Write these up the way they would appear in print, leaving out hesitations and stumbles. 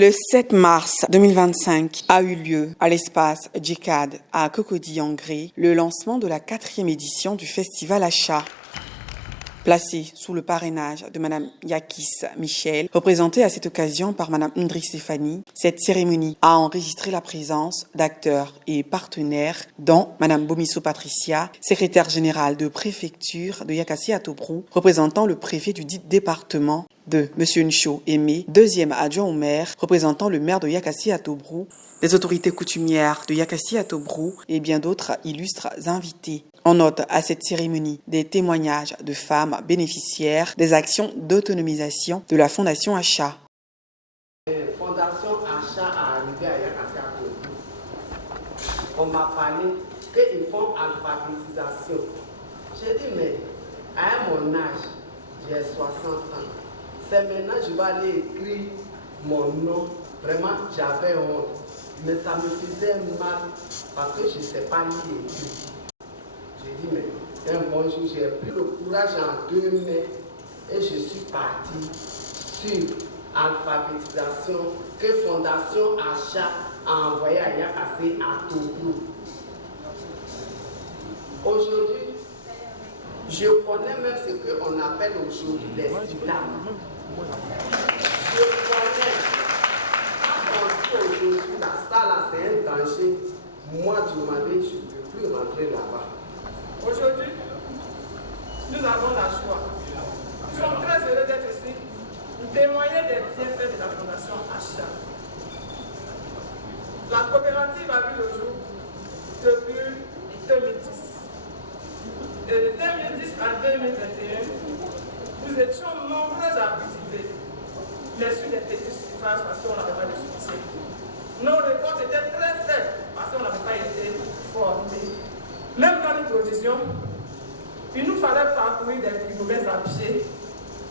Le 7 mars 2025 a eu lieu à l'espace Djihad à Cocody en Gré le lancement de la 4e édition du festival Acha. Placé sous le parrainage de Mme Yakis Michel, représentée à cette occasion par Mme Ndri Stéphanie, cette cérémonie a enregistré la présence d'acteurs et partenaires, dont Mme Bomisso Patricia, secrétaire générale de préfecture de Yakassi à Tobrou, représentant le préfet du dit département, de M. Ncho Aimé, deuxième adjoint au maire, représentant le maire de Yakassi à Tobrou, des autorités coutumières de Yakassi à Tobrou et bien d'autres illustres invités. On note à cette cérémonie des témoignages de femmes bénéficiaires des actions d'autonomisation de la Fondation Acha. Fondation Acha a arrivé à Yakassi à Tobrou. On m'a parlé qu'ils font alphabétisation. J'ai dit, mais à mon âge, j'ai 60 ans. C'est maintenant que je vais aller écrire mon nom. Vraiment, j'avais honte. Mais ça me faisait mal parce que je ne sais pas lire et écrire. J'ai dit, mais un bon jour, j'ai pris le courage en 2 mains et je suis parti sur alphabétisation que Fondation Acha a envoyé à Yakassi à Tobrou. Aujourd'hui, je connais même ce qu'on appelle aujourd'hui les syllabes. Je connais. Quand on dit aujourd'hui, ça là, c'est un danger. Moi, du Mali, je ne peux plus rentrer là-bas. Aujourd'hui, nous avons la joie. Nous sommes très heureux d'être ici pour témoigner des bienfaits de la Fondation Acha. La coopérative a vu le jour depuis 2010. Et de 2010 à 2021, nous étions nombreux à cultiver, mais sur des petites surfaces parce qu'on n'avait pas de soutien. Nos récoltes étaient très faibles parce qu'on n'avait pas été formés. Même quand nous produisions, il nous fallait parcourir des kilomètres à pied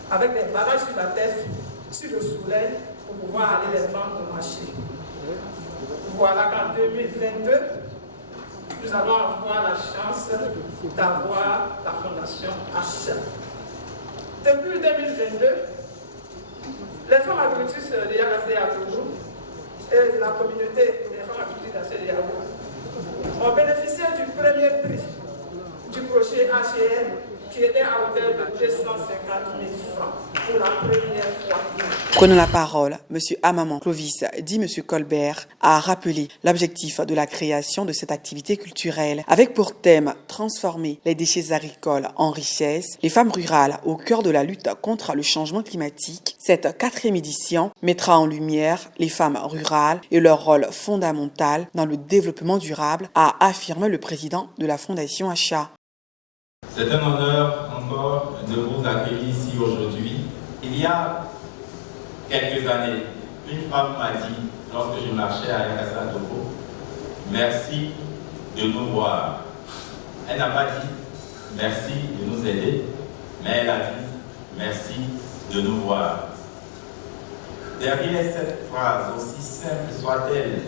avec des bagages sur la tête, sur le soleil, pour pouvoir aller les vendre au marché. Voilà qu'en 2022, nous allons avoir la chance d'avoir la Fondation Acha. Depuis 2022, les femmes agricultrices de Yakassi à Tobrou et la communauté des femmes agricultrices de Yaou ont bénéficié du premier prix du projet HCR qui était à hauteur de 250 000 francs pour la première fois. Prenant la parole, M. Amaman Clovis, dit M. Colbert, a rappelé l'objectif de la création de cette activité culturelle avec pour thème transformer les déchets agricoles en richesse, les femmes rurales au cœur de la lutte contre le changement climatique. Cette 4e édition mettra en lumière les femmes rurales et leur rôle fondamental dans le développement durable, a affirmé le président de la Fondation Acha. C'est un honneur encore de vous accueillir ici aujourd'hui. Il y a quelques années, une femme m'a dit, lorsque je marchais à Yakassi à Tobrou, merci de nous voir. Elle n'a pas dit merci de nous aider, mais elle a dit merci de nous voir. Derrière cette phrase, aussi simple soit-elle,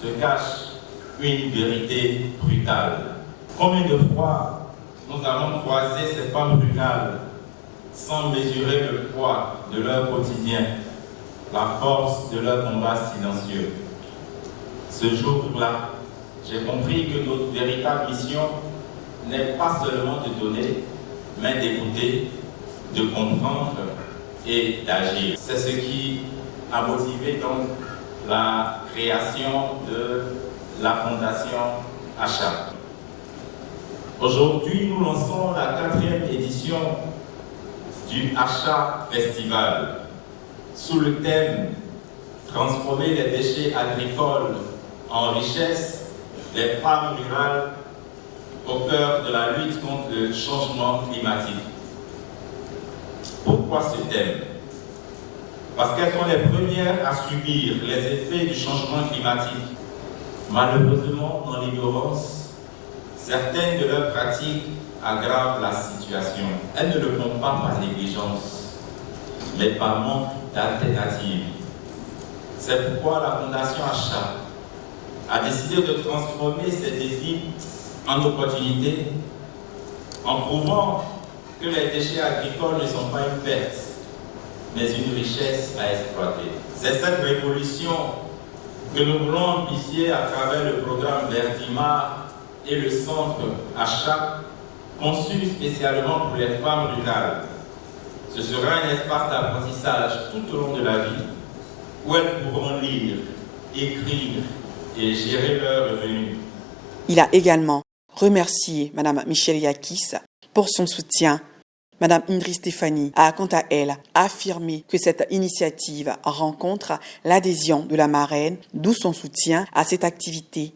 se cache une vérité brutale. Combien de fois nous avons croisé ces femmes rurales sans mesurer le poids de leur quotidien, la force de leur combat silencieux. Ce jour-là, j'ai compris que notre véritable mission n'est pas seulement de donner, mais d'écouter, de comprendre et d'agir. C'est ce qui a motivé donc la création de la Fondation Acha. Aujourd'hui, nous lançons la 4e édition du Acha Festival sous le thème « Transformer les déchets agricoles en richesse, les femmes rurales au cœur de la lutte contre le changement climatique ». Pourquoi ce thème? Parce qu'elles sont les premières à subir les effets du changement climatique. Malheureusement, dans l'ignorance, certaines de leurs pratiques aggravent la situation. Elles ne le font pas par négligence, mais par manque d'alternatives. C'est pourquoi la Fondation Acha a décidé de transformer ces défis en opportunités en prouvant que les déchets agricoles ne sont pas une perte, mais une richesse à exploiter. C'est cette révolution que nous voulons amplifier à travers le programme Verdimar et le centre Achat, conçu spécialement pour les femmes rurales. Ce sera un espace d'apprentissage tout au long de la vie, où elles pourront lire, écrire et gérer leurs revenus. Il a également remercié Mme Michèle Yakis pour son soutien. Mme Indri Stéphanie a, quant à elle, affirmé que cette initiative rencontre l'adhésion de la marraine, d'où son soutien à cette activité.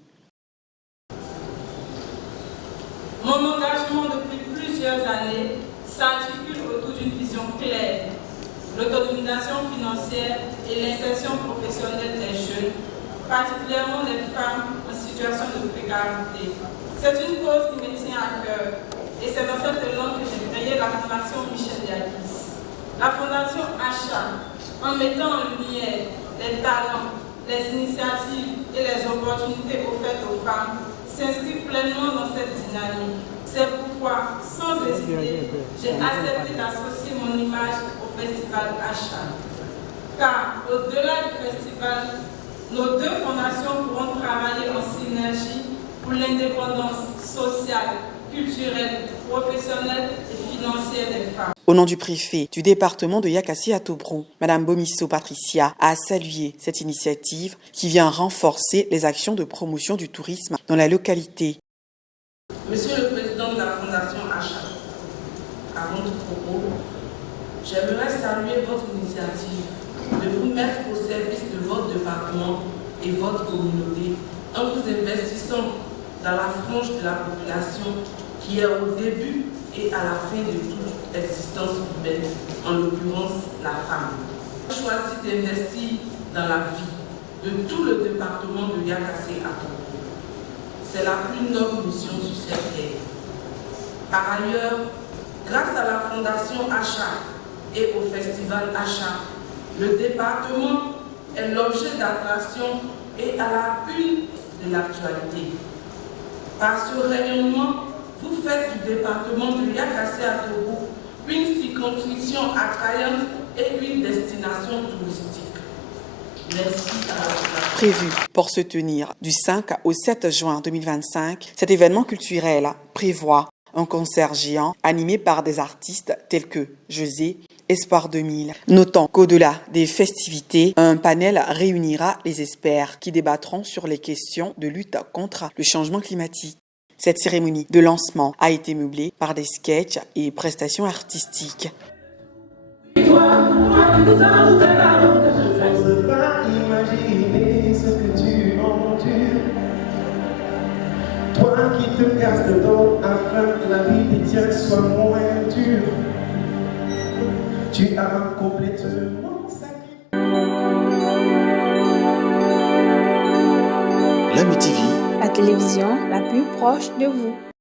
Mon engagement depuis plusieurs années s'articule autour d'une vision claire, l'autonomisation financière et l'insertion professionnelle des jeunes, particulièrement des femmes en situation de précarité. C'est une cause qui me tient à cœur et c'est dans cette langue que j'ai créé la Fondation Michèle Yakis. La Fondation Achat, en mettant en lumière les talents, les initiatives et les opportunités offertes aux femmes, s'inscrit pleinement dans cette dynamique. C'est pourquoi, sans hésiter, j'ai accepté d'associer mon image au Festival Achat. Car, au-delà du festival, nos deux fondations pourront travailler en synergie pour l'indépendance sociale, culturelle, professionnelle et financière des femmes. Au nom du préfet du département de Yakassi-Atobro, Mme Bomisso Patricia a salué cette initiative qui vient renforcer les actions de promotion du tourisme dans la localité. Monsieur le Président de la Fondation Achat, avant tout propos, j'aimerais saluer votre initiative de vous mettre au service de votre département et votre communauté en vous investissant dans la frange de la population qui est au début et à la fin de toute existence humaine, en l'occurrence la femme. J'ai choisi d'investir dans la vie de tout le département de Yakassi-Atobro. C'est la plus noble mission sur cette terre. Par ailleurs, grâce à la Fondation Achat et au Festival Achat, le département est l'objet d'attraction et à la une de l'actualité. Par ce rayonnement, vous faites du département de Yakassi-Atobro une circonscription attrayante et une destination touristique. Merci à la Prévu pour se tenir du 5 au 7 juin 2025, cet événement culturel prévoit un concert géant animé par des artistes tels que José, Espoir 2000. Notons qu'au-delà des festivités, un panel réunira les experts qui débattront sur les questions de lutte contre le changement climatique. Cette cérémonie de lancement a été meublée par des sketchs et prestations artistiques. Toi qui te casses le dos afin que la vie des tiens soit moins dure, tu as complètement sacrifié. L'AMI TV, la télévision la plus proche de vous.